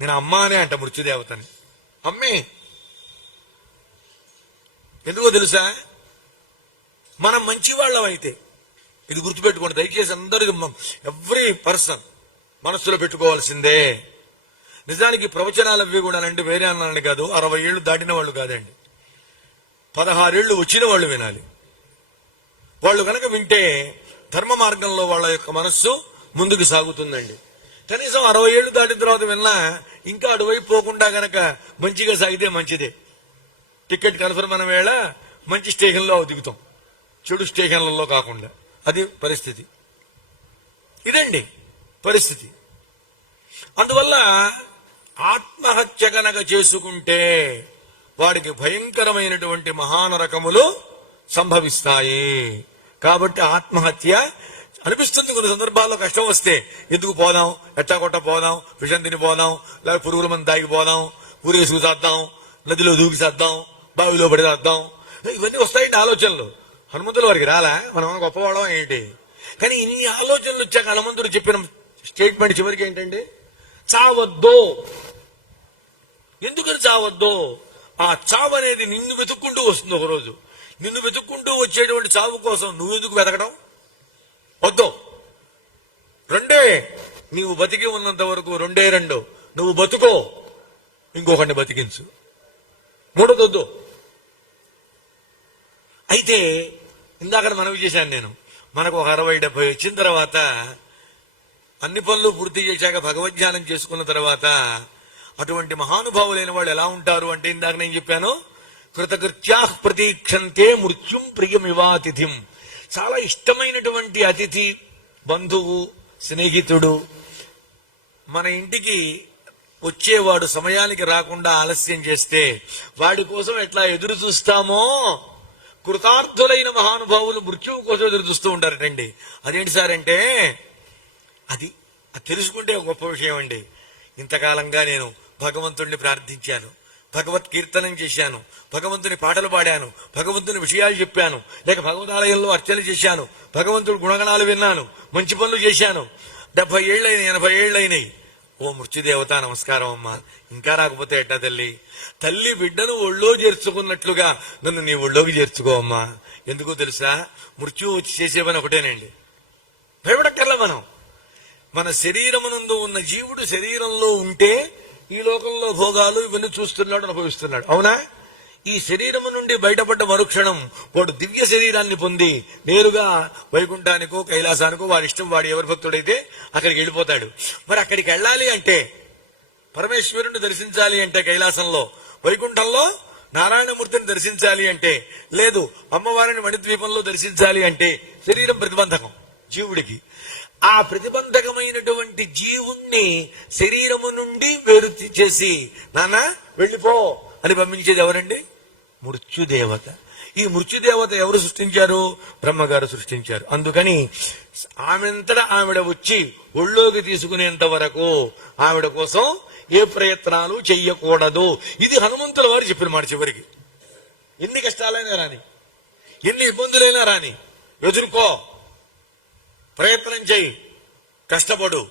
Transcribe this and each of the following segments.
నేను అమ్మ అనే అంట మృత్యుదేవతని. అమ్మే. ఎందుకో తెలుసా? మనం మంచివాళ్ళం అయితే, ఇది గుర్తుపెట్టుకోండి దయచేసి అందరూ, ఎవ్రీ పర్సన్ మనస్సులో పెట్టుకోవాల్సిందే. నిజానికి ప్రవచనాలు అవి కూడా అండి వేరే అన్నాను కాదు, 60 ఏళ్ళు దాటిన వాళ్ళు కాదండి, 16 ఏళ్ళు వచ్చిన వాళ్ళు వినాలి. వాళ్ళు కనుక వింటే ధర్మ మార్గంలో వాళ్ళ యొక్క మనస్సు ముందుకు సాగుతుందండి. కనీసం 60 ఏళ్ళు దాటిన తర్వాత విన్నా ఇంకా అటువైపు పోకుండా గనక మంచిగా సాగితే మంచిదే. టికెట్ కన్ఫర్మ్ అయిన వేళ మంచి స్టేషన్లో దిగుతాం, చెడు స్టేషన్లలో కాకుండా. అది పరిస్థితి, ఇదండి పరిస్థితి. అందువల్ల ఆత్మహత్య గనక చేసుకుంటే వాడికి భయంకరమైనటువంటి మహానరకములు సంభవిస్తాయి. కాబట్టి ఆత్మహత్య అనిపిస్తుంది కొన్ని సందర్భాల్లో, కష్టం వస్తే ఎందుకు పోదాం, ఎట్టా కొట్ట పోదాం, విషం తిని పోదాం, లేకపోతే పురుగుల మంది తాగి పోదాం, ఊరేసుకు చేద్దాం, నదిలో దూకి చేద్దాం, బావిలో పడి చేద్దాం, ఇవన్నీ వస్తాయండి ఆలోచనలు. హనుమంతుల వారికి రాలా? మనం గొప్పవాళ్ళం ఏంటి? కానీ ఇన్ని ఆలోచనలు వచ్చాక హనుమంతుడు చెప్పిన స్టేట్మెంట్ చివరికి ఏంటండి? చావద్దు. ఎందుకని చావద్దు? ఆ చావు అనేది నిన్ను వెతుక్కుంటూ వస్తుంది. ఒకరోజు నిన్ను వెతుక్కుంటూ వచ్చేటువంటి చావు కోసం నువ్వెందుకు వెతకడం? వద్దు. రెండే, నీవు బతికి ఉన్నంత వరకు రెండు. నువ్వు బతుకో, ఇంకొకరిని బతికించు. మూడోదొద్దు. అయితే ఇందాక మనవి చేశాను నేను, మనకు ఒక 60-70 వచ్చిన తర్వాత, అన్ని పనులు పూర్తి చేశాక, భగవద్ధ్యానం చేసుకున్న తర్వాత అటువంటి మహానుభావులైన వాళ్ళు ఎలా ఉంటారు అంటే, ఇందాక నేను చెప్పాను, కృతకృత్యా ప్రతీక్షంతే మృత్యుం ప్రియమివాతిథిం. చాలా ఇష్టమైనటువంటి అతిథి, బంధువు, స్నేహితుడు మన ఇంటికి వచ్చేవాడు సమయానికి రాకుండా ఆలస్యం చేస్తే వాడి కోసం ఎట్లా ఎదురు చూస్తామో, కృతార్థులైన మహానుభావులు మృత్యువు కోసం ఎదురు చూస్తూ ఉంటారటండి. అదేంటి సార్ అంటే, అది తెలుసుకుంటే ఒక గొప్ప విషయం అండి. ఇంతకాలంగా నేను భగవంతుడిని ప్రార్థించాను, భగవత్ కీర్తనం చేశాను, భగవంతుని పాటలు పాడాను, భగవంతుని విషయాలు చెప్పాను, లేక భగవదాలయంలో అర్చన చేశాను, భగవంతుడి గుణగణాలు విన్నాను, మంచి పనులు చేశాను, 70 ఏళ్ళైనాయి, 80 ఏళ్ళైనాయి. ఓ మృత్యుదేవత నమస్కారం అమ్మా, ఇంకా రాకపోతే ఎట్టా తల్లి? తల్లి బిడ్డను ఒళ్ళో చేర్చుకున్నట్లుగా నన్ను నీ ఒళ్ళోకి చేర్చుకో అమ్మా. ఎందుకో తెలుసా? మృత్యు వచ్చి చేసే పని ఒకటేనండి, భయపడక్కర్లా. మన శరీరమునందు ఉన్న జీవుడు శరీరంలో ఉంటే ఈ లోకంలో భోగాలు ఇవన్నీ చూస్తున్నాడు, అనుభవిస్తున్నాడు, అవునా? ఈ శరీరము నుండి బయటపడ్డ మరుక్షణం వాడు దివ్య శరీరాన్ని పొంది నేరుగా వైకుంఠానికో కైలాసానికో వాడి ఇష్టం, వాడు ఎవరి భక్తుడైతే అక్కడికి వెళ్ళిపోతాడు. మరి అక్కడికి వెళ్ళాలి అంటే, పరమేశ్వరుని దర్శించాలి అంటే కైలాసంలో, వైకుంఠంలో నారాయణమూర్తిని దర్శించాలి అంటే, లేదు అమ్మవారిని మణిద్వీపంలో దర్శించాలి అంటే శరీరం ప్రతిబంధకం జీవుడికి. ఆ ప్రతిబంధకమైనటువంటి జీవుణ్ణి శరీరము నుండి వేరు చేసి నాన్న వెళ్ళిపో అని పంపించేది ఎవరండి? మృత్యుదేవత. ఈ మృత్యుదేవత ఎవరు సృష్టించారు? బ్రహ్మగారు సృష్టించారు. అందుకని ఆమెంతటా ఆవిడ వచ్చి ఒళ్ళోకి తీసుకునేంత వరకు ఆవిడ కోసం ఏ ప్రయత్నాలు చెయ్యకూడదు. ఇది హనుమంతుల వారు చెప్పిన మాట. చివరికి ఎన్ని కష్టాలైనా రాని, ఎన్ని ఇబ్బందులైనా రాని, ఎదుర్కో, ప్రయత్నం చేయి, కష్టపడు.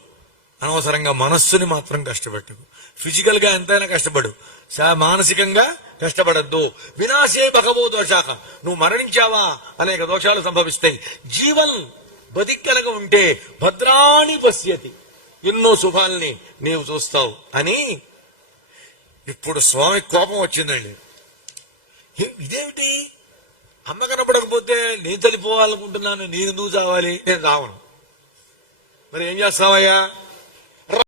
అనవసరంగా మనస్సుని మాత్రం కష్టపెట్టకు. ఫిజికల్ గా ఎంతైనా కష్టపడు, మానసికంగా కష్టపడద్దు. వినాశే భగవో దోషాక, నువ్వు మరణించావా అనేక దోషాలు సంభవిస్తాయి. జీవన్ బతికనగా ఉంటే భద్రాణి పశ్యతి, ఎన్నో శుభాల్ని నీవు చూస్తావు అని. ఇప్పుడు స్వామి కోపం వచ్చిందండి. ఇదేమిటి, అమ్మ కనపడకపోతే నేను చనిపోవాలనుకుంటున్నాను, నేను ఎందుకు చావాలి? నేను రావను. మరి ఏం చేస్తావయ్యా?